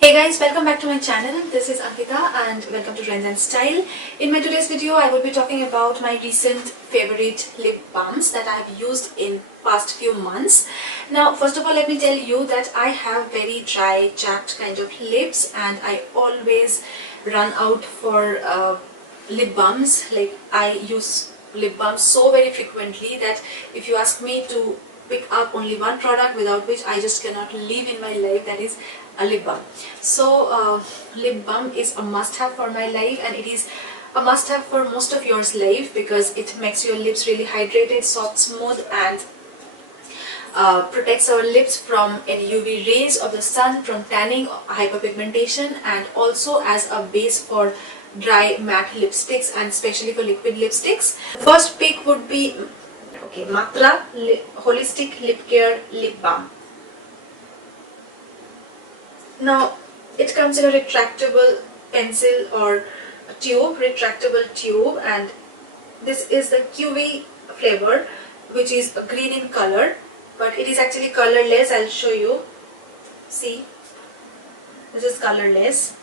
Hey guys, welcome back to my channel. This is Ankita and welcome to Trends and Style. In my today's video, I will be talking about my recent favorite lip balms that I have used in past few months. Now, first of all, let me tell you that I have very dry, chapped kind of lips and I always run out for lip balms. Like, I use lip balms so very frequently that if you ask me to pick up only one product without which I just cannot live in my life, that is a lip balm. So lip balm is a must-have for my life, and it is a must-have for most of yours life because it makes your lips really hydrated, soft, smooth, and protects our lips from any UV rays of the sun, from tanning, hyperpigmentation, and also as a base for dry matte lipsticks and especially for liquid lipsticks. First pick would be Matra Holistic Lip Care Lip Balm. Now, it comes in a retractable pencil or a retractable tube, and this is the kiwi flavor, which is green in color, but it is actually colorless. I'll show you. See, this is colorless,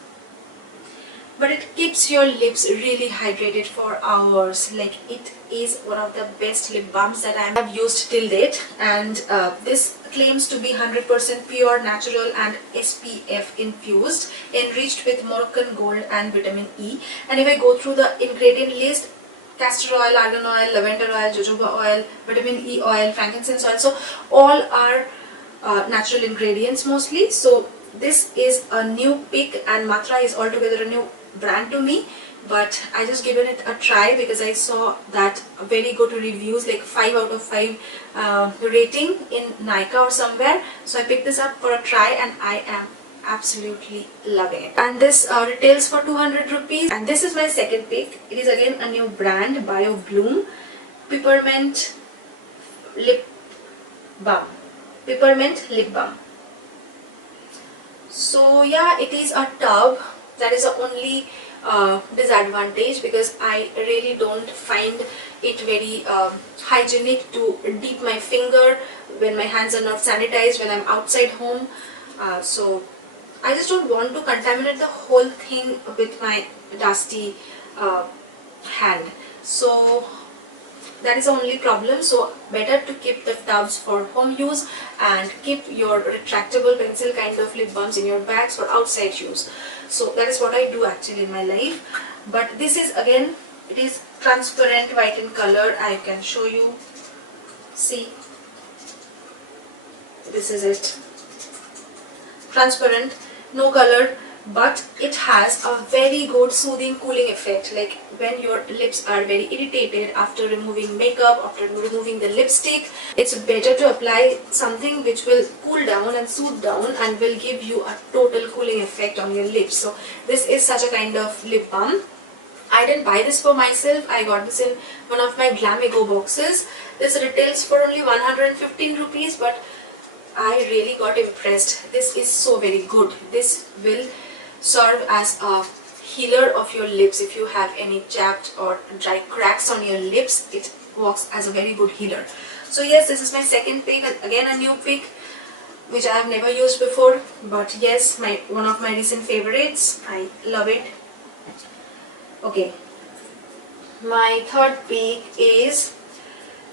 but it keeps your lips really hydrated for hours. Like, it is one of the best lip balms that I have used till date, and this claims to be 100% pure, natural, and SPF infused, enriched with Moroccan gold and vitamin E. And if I go through the ingredient list, castor oil, argan oil, lavender oil, jojoba oil, vitamin E oil, frankincense oil, so all are natural ingredients mostly. So this is a new pick, and Matra is altogether a new brand to me, but I just given it a try because I saw that very good reviews, like 5 out of 5 rating in Nykaa or somewhere. So I picked this up for a try and I am absolutely loving it. And this retails for 200 rupees. And this is my second pick. It is again a new brand, Bio Bloom Peppermint Lip Balm. Peppermint Lip Balm. So yeah, it is a tub. That is the only disadvantage, because I really don't find it very hygienic to dip my finger when my hands are not sanitized when I'm outside home. So I just don't want to contaminate the whole thing with my dusty hand. So that is the only problem. So better to keep the tubs for home use and keep your retractable pencil kind of lip balms in your bags for outside use. So that is what I do actually in my life. But this is again, it is transparent white in color. I can show you. See, this is it. Transparent, no color, but it has a very good soothing cooling effect. Like when your lips are very irritated after removing makeup, after removing the lipstick, it's better to apply something which will cool down and soothe down and will give you a total cooling effect on your lips. So this is such a kind of lip balm. I didn't buy this for myself. I got this in one of my Lakme Go boxes. This retails for only 115 rupees, but I really got impressed. This is so very good. This will serve as a healer of your lips. If you have any chapped or dry cracks on your lips, it works as a very good healer. So yes, this is my second pick, again a new pick which I have never used before, but yes, one of my recent favorites. I love it. Okay, my third pick is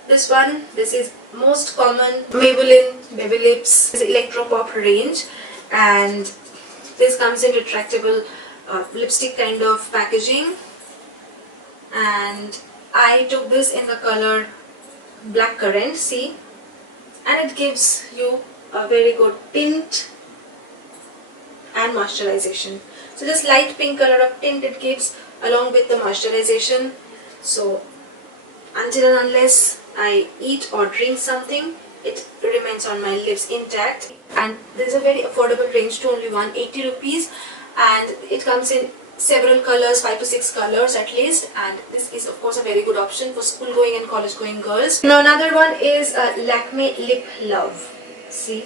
this one. This is most common Maybelline Baby Lips Electro Pop range, and this comes in retractable lipstick kind of packaging, and I took this in the color Black Currant, see, and it gives you a very good tint and moisturization. So this light pink color of tint it gives along with the moisturization. So until and unless I eat or drink something, it remains on my lips intact. And this is a very affordable range to only 180 rupees, and it comes in several colors, 5 to 6 colors at least, and this is of course a very good option for school going and college going girls. Now another one is Lakme Lip Love. See,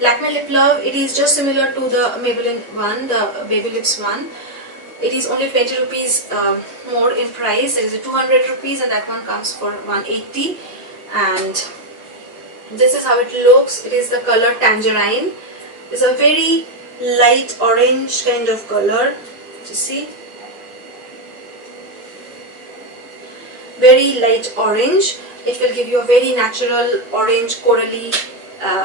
Lakme Lip Love, it is just similar to the Maybelline one, the Baby Lips one. It is only 20 rupees more in price. There is a 200 rupees and that one comes for 180. And This is how it looks. It is the color Tangerine. It's a very light orange kind of color. You see, very light orange. It will give you a very natural orange corally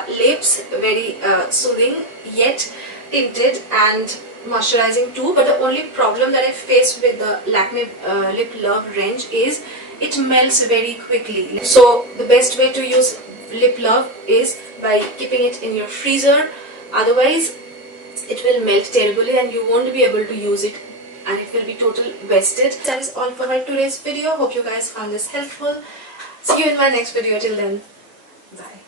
lips, very soothing yet tinted and moisturizing too. But the only problem that I face with the Lakme Lip Love range is it melts very quickly. So the best way to use Lip Love is by keeping it in your freezer. Otherwise it will melt terribly and you won't be able to use it and it will be total wasted. That is all for my today's video. Hope you guys found this helpful. See you in my next video. Till then, bye.